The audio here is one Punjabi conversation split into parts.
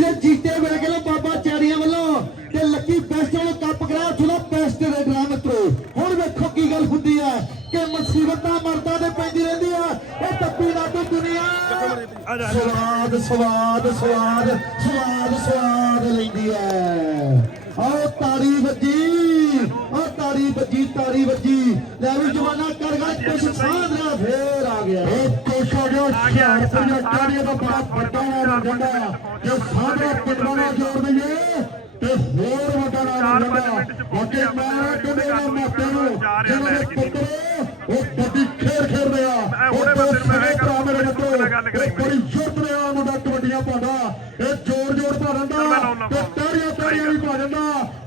ਧਰਤੀ ਜੀਤੇ ਵੇਲੇ ਕੇ ਬਾਬਾ ਚਾਰੀਆਂ ਵੱਲੋਂ ਤੇ ਲੱਕੀ ਬੈਸਟ ਵਾਲਾ ਕੱਪ ਕਰਾ ਚੁਲਾ ਬੈਸਟ ਦੇ ਡਰਾ ਮਿੱਤਰੋ। ਹੁਣ ਵੇਖੋ ਕੀ ਗੱਲ ਹੁੰਦੀ ਹੈ ਕਿ ਮੁਸੀਬਤਾਂ ਮਰਦਾਂ ਦੇ ਪੈਂਦੀ ਰਹਿੰਦੀ ਆ। ਇਹ ਤੱਪੀ ਨਾਟੂ ਦੁਨੀਆ। ਸਵਾਦ ਸਵਾਦ ਸਵਾਦ ਸਵਾਦ ਸਵਾਦ ਲੈਂਦੀ ਹੈ ਆਓ ਤਾਰੀ ਵੱਜੀ ਆ ਤਾਰੀ ਵੱਜੀ ਤਾਰੀ ਵੱਜੀ। ਲੈ ਵੀ ਜਵਾਨਾ, ਕਰ ਗਾ ਜੋ ਹੁਸ਼ਿਆਰਪੁਰ ਦਾ ਬੜਾ ਵੱਡਾ ਨਾਮ ਜਾਂਦਾ ਜੇ ਸਾਧਨਾ ਪਿੰਡਾਂ ਜੋੜ ਦਈਏ ਤੇ ਹੋਰ ਵੱਡਾ ਨਾਮ ਜਾਂਦਾ ਬਾਕੀ ਮੈਂ ਕਹਿੰਦੇ ਨਾ ਮਾਤੇ ਨੂੰ ਜਿਹਨਾਂ ਦੇ ਪੁੱਤਰ ਉਹ ਵੱਡੀ ਖੇਡ ਖੇਡਦੇ ਆ। ਉਹ ਸਗੇ ਭਰਾ ਮੇਰੇ ਮਿੱਤਰੋ ਬੜੀ ਜੁਰਤ ਨੇ ਆ ਮੁੰਡਾ ਕਬੱਡੀਆਂ ਪਾਉਂਦਾ। ਇਹ ਜੋਰ ਜੋਰ ਪਾ ਦਿੰਦਾ ਤੇ ਤਾੜੀਆਂ ਤਾੜੀਆਂ ਵੀ ਪਾ ਦਿੰਦਾ।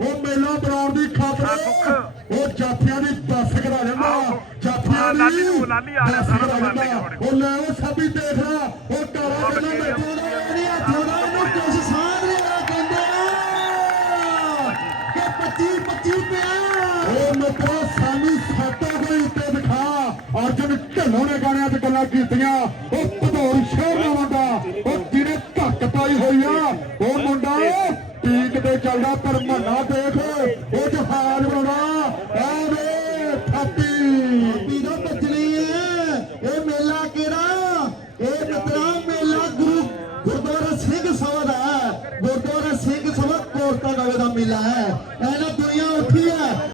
ਉਹ ਮੇਲਾ ਬਣਾਉਣ ਦੀ ਖਾਤਰ ਉਹ ਜਾਫੀਆਂ ਲਾਲੀ ਨੂੰ- ਲਾਲੀ ਆ ਰਿਹਾ ਬੱਸ ਸਾਰਾ ਕਰਾ ਸਮਾਨ ਲੈ ਕੇ ਦਿੰਦਾ। ਬੜੇ। ਉਹ ਲੈ ਉਹ ਸਭੀ ਦੇਖ ਰਾ ਉਹ ਕਾਲਾ ਕਹਿੰਦਾ ਮੈਂ ਜੋਦਾ ਨਹੀਂ ਆ ਜੋਦਾ ਨੂੰ ਕੁਛ ਸਾਧਰੇ ਆ ਕਹਿੰਦੇ ਆ ਕਿ 25 25 ਪਿਆ ਉਹ ਮਿੱਤਰੋ ਸਾਨੂੰ ਸਾਤੋਂ ਕੋਈ ਉੱਤੇ ਦਿਖਾ। ਅਰਜਨ ਢਿੱਲੋਂ ਨੇ ਗਾਣਿਆਂ 'ਚ ਗੱਲਾਂ ਕੀਤੀਆਂ। ਉਹ ਭਦੌਰ ਸ਼ਹਿਰ ਦਾ ਮੁੰਡਾ ਉਹ ਜਿਹਨੇ ਧੱਕ ਪਾਈ ਹੋਈ ਆ। ਉਹ ਮੁੰਡਾ ਪੀਕ ਤੇ ਚੱਲਦਾ ਪਰ ਮਹੱਲਾ ਦੇਖ। ਉਹ ਜਹਾਜ਼ ਬਣਾਉਣਾ ਰੋਜ਼ ਦਾ ਮੇਲਾ ਹੈ। ਇਹਨਾਂ ਦੁਨੀਆ ਉੱਠੀ ਹੈ।